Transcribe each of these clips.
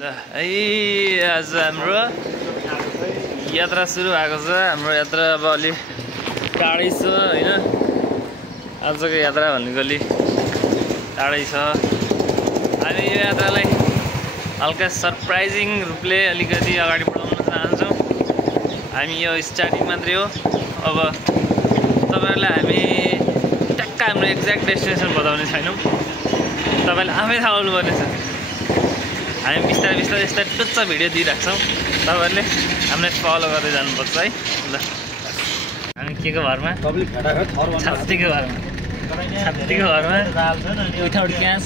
आज हाम्रो यात्रा सुरु भएको छ। हाम्रो यात्रा अब अलि टाढै छ हैन। आजको यात्रा भनेको अलि टाढै छ। हामी यो यात्रालाई हल्का सरप्राइजिङ रूपले अलिकति अगाडि बढाउन चाहन्छौँ। हामी यो स्टार्टिङ मात्रै हो। अब तपाईहरुलाई हामी टक्क हाम्रो एक्ज्याक्ट डेस्टिनेसन बताउने छैनौँ। तपाईले आफै थाहा पाउनुपर्नेछ। हामी बिस्तारै बिस्तारै यस्ता टुच्च भिडियो दिइराख्छौँ। तपाईहरुले हामीलाई फलो गर्दै जानुपर्छ है। ल हामी के को भरमा छात्तीको भरमा विथआउट क्यास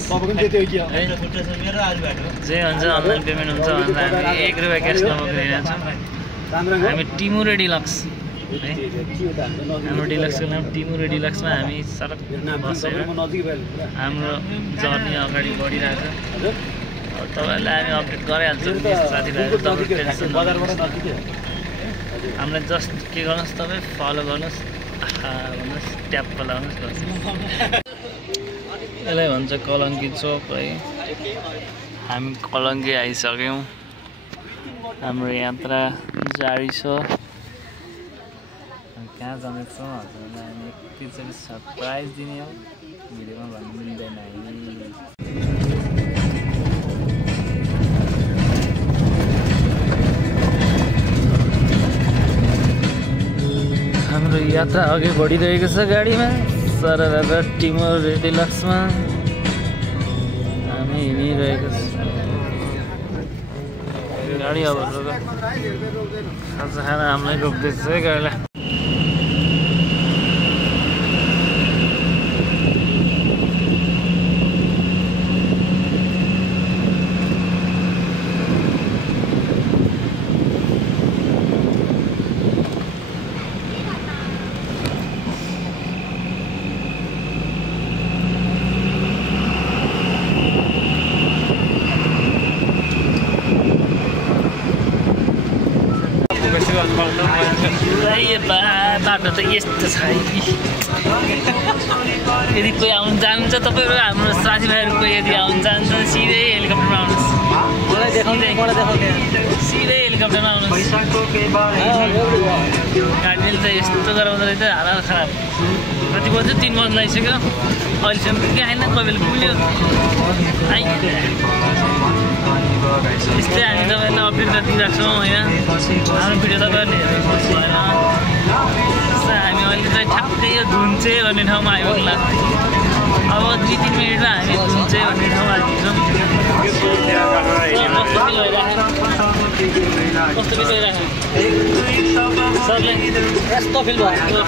जे हुन्छ अनलाइन पेमेन्ट हुन्छ भनेर हामी 1 रुपैयाँ क्यास नबोकेर हिँड्छौँ। हामी टिमुरे डिलक्स है। हाम्रो डिलक्सको नाम टिमुरे डिलक्समा हामी सडक बसेर हाम्रो जर्नी अगाडि बढिरहेको छ। तपाईहरुलाई हामी अपडेट गराइहाल्छौँ साथीभाइहरु। हामीलाई जस्ट के गर्नुहोस्, तपाईँ फलो गर्नुहोस्, भन्नुहोस्, ट्याप लगाउनुहोस् बस। यसलाई भन्छ कलङ्की चोक है। हामी कलङ्की आइसक्यौँ। हाम्रो यात्रा जारी छ। कहाँ जाँदैछौँ हजुरलाई हामी एकैचोटि सरप्राइज दिने हो। भिडियोमा भन्नु मिल्दैन है। हाम्रो यात्रा अघि बढिरहेको छ गाडीमा। सरर टिमुरे डिलक्समा हामी हिँडिरहेको छ। गाडी अब खाना हामीलाई रोक्दैछ है गाडीलाई। बाटो त यस्तो छ। यदि कोही आउनु चाहनुहुन्छ तपाईँहरू, हाम्रो साथीभाइहरू यदि आउनु चाहन्छ सिधै हेलिकप्टरमा आउनुहोस्। सिधै हेलिकप्टरमा आउनुहोस्। गाडीले त यस्तो गराउँदो रहेछ, हालत खराब। कति बज्यो? 3 बज्न लागिसक्यो। अहिलेसम्म के आएन, कोही बेला पुग्यो। यस्तै हामी तपाईँहरूलाई अपडेट दिइराख्छौँ होइन। हाम्रो भिडियो तपाईँहरूले हेर्नु भएन। हामी अहिले चाहिँ ठ्याक्कै यो धुन्चे भन्ने ठाउँमा आइपुग्ला। अब 2-3 मिनटमा हामी धुन्चे भन्ने ठाउँमा आइपुग्छौँ। कस्तो बिताइरहेको सरले यस्तो फिल भयो।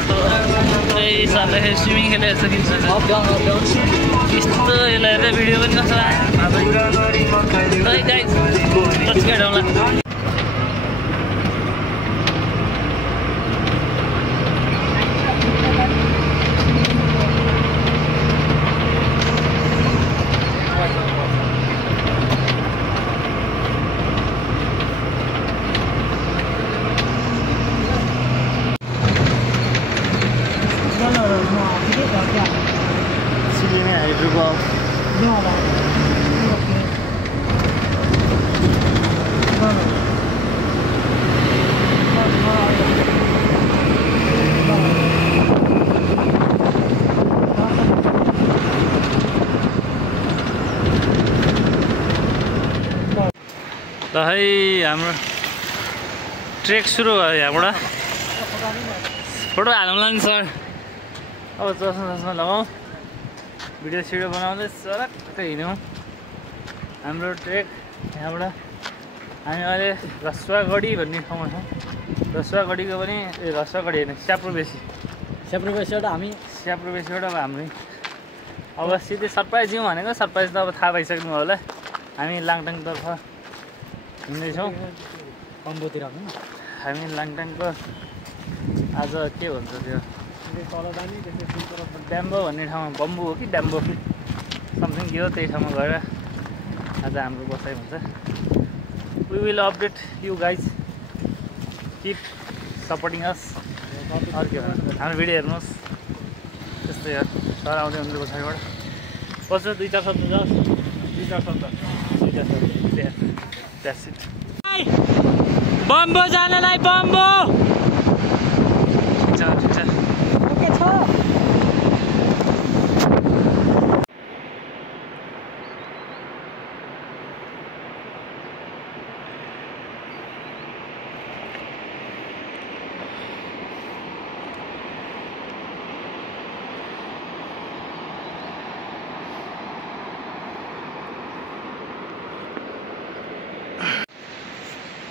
सरले स्विमिङ खेलेर सकिन्छ यस्तो। यसलाई हेरेर भिडियो पनि कस्तो आयो। ल है हाम्रो ट्रेक सुरु भयो। यहाँबाट फोटो हाल्नुलाई नि सर। अब चस्मा लगाउँ, भिडियो सिडियो बनाउँदै सरक्कै हिँड्यौँ। हाम्रो ट्रेक यहाँबाट हामी अहिले रसुवागढी भन्ने ठाउँमा छौँ। रसुवागढीको पनि रसुवागढी होइन, स्याप्रोबेसीबाट हामी स्याप्रोबेसीबाट अब हामी अब सिधै सरप्राइज दिउँ भनेको। सरप्राइज त अब थाहा भइसक्नु होला। हामी लाङटाङतर्फ हिँड्दैछौँ। बम्बोतिर हामी लाङटाङको आज के भन्छ त्यो ड्याम्बो भन्ने ठाउँमा, बम्बु हो कि ड्याम्बो समथिङ के हो, त्यही ठाउँमा गएर आज हाम्रो बसाइ हुन्छ। We will update you guys. Keep supporting us. अरू के भन्नु, हाम्रो भिडियो हेर्नुहोस्। त्यस्तै हो। सर आउँदै हुनुहुन्छ पछाडिबाट। बस्नु 2-4 शब्द जाओस्। 2-4 शब्द द्याट्स इट। बम्बो जानलाई बम्बो ओके छ।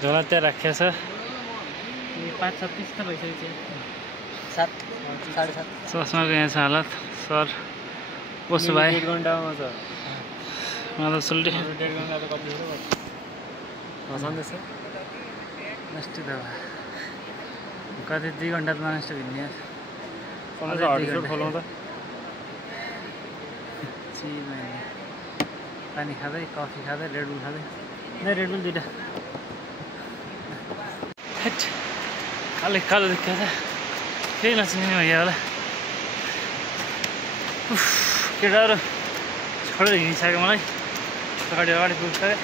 झोला त्यहाँ राखेको छ 5:36 त भइसक्यो 7 7:30 चस्माको यहाँ छ हालत सर कसो भाइ 1.5 घण्टामा छ मलाई सुल्टी 1.5 घण्टा त कति हो हसाउँदैछ नष्ट त कति 2 घण्टा त नष्ट हुने यार खोलौँ त पानी खाँदै कफी खाँदै रेडबुल खाँदै रेडबुल 2टा काले कालो देखिएको छ केही नचिने भइयो होला केटाहरू छोडेर हिँडिसक्यो मलाई अगाडि अगाडि पुगिसक्यो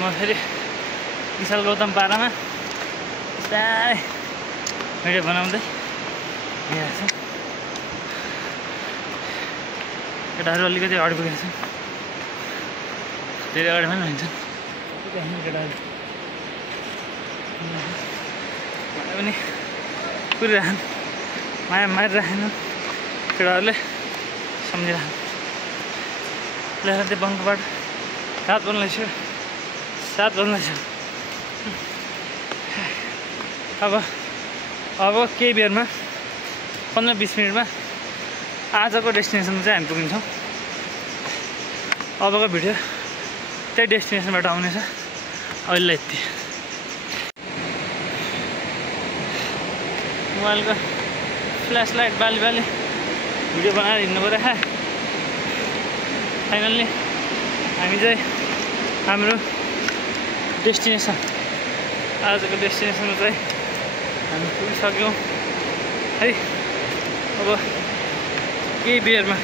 म फेरि विशाल गौतम पारामा बिस्तारै भिडियो बनाउँदै हिँडिरहेको छु केटाहरू अलिकति अगाडि पुगेको छ धेरै अगाडि पनि हिँड्छन् केटाहरू पनि कुरिरहन् माया मारिरहेन केटाहरूले सम्झिरहन् ल्याएर त्यो बङ्कबाट 7 बज्दैछ अब केही बेरमा 15-20 मिनटमा आजको डेस्टिनेसनमा चाहिँ हामी पुगिन्छौँ। अबको भिडियो त्यही डेस्टिनेसनबाट आउनेछ। अहिले यति मोबाइलको फ्ल्यास लाइट बाली भिडियो बनाएर हिँड्नु पऱ्यो। फाइनल्ली हामी चाहिँ हाम्रो डेस्टिनेसन आजको डेस्टिनेसनमा चाहिँ हामी पुगिसक्यौँ है। अब केही बेरमा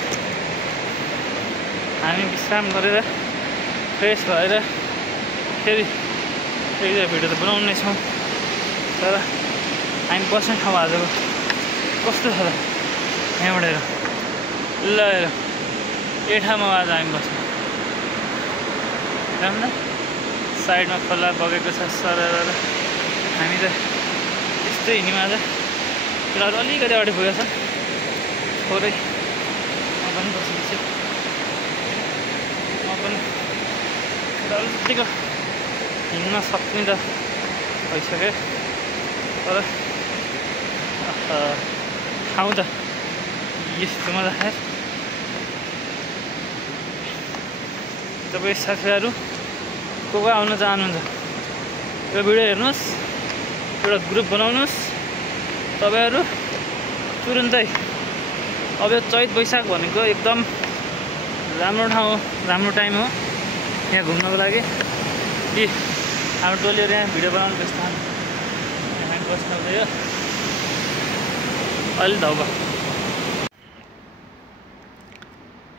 हामी विश्राम गरेर फ्रेस भएर फेरि भिडियो त बनाउने छौँ तर हामी बस्ने ठाउँ आजको कस्तो छ त यहाँबाट हेर ल हेर यो ठाउँमा आज हामी बस्छौँ राम्रो साइडमा खोला बगेको छ सरर हामी त यस्तै हिँड्यौँ आज केटाहरू अलिकति अगाडि पुगेको छ थोरै म पनि बसेको छु म पनि अलिकतिको हिँड्न सक्ने त भइसक्यो तर ठाउँ त यस्तो मजाले तपाईँ साथीहरू को आउन चाहनुहुन्छ यो भिडियो हेर्नुहोस् एउटा ग्रुप बनाउनुहोस् तपाईँहरू तुरुन्तै। अब यो चैत वैशाख भनेको एकदम राम्रो ठाउँ राम्रो टाइम हो यहाँ घुम्नको लागि कि हाम्रो टोलीहरू यहाँ भिडियो बनाउनु व्यस्त यहाँ बस्नुहुँदै अहिले धौबा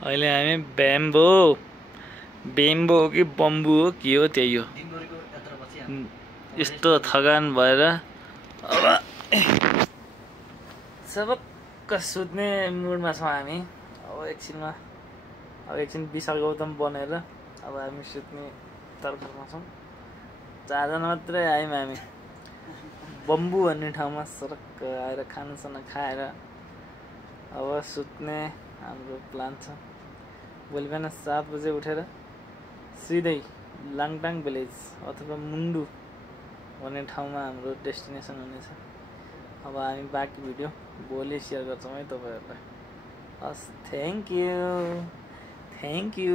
अहिले हामी बेम्बो हो कि बम्बू हो के हो त्यही हो यस्तो थकान भएर अब सबक्क सुत्ने मुडमा छौँ हामी। अब एकछिन विशाल गौतम बनेर अब हामी सुत्ने तर्खरमा छौँ। 4 जना मात्रै आयौँ हामी बम्बू भन्ने ठाउँमा सरक्क आएर खानासाना खाएर अब सुत्ने हाम्रो प्लान छ। भोलि बिहान 7 बजे उठेर सिधै लाङटाङ भिलेज अथवा मुन्डु भन्ने ठाउँमा हाम्रो डेस्टिनेसन हुनेछ। अब हामी बाँकी भिडियो भोलि सेयर गर्छौँ है तपाईँहरूलाई। हस् थ्याङ्क यू।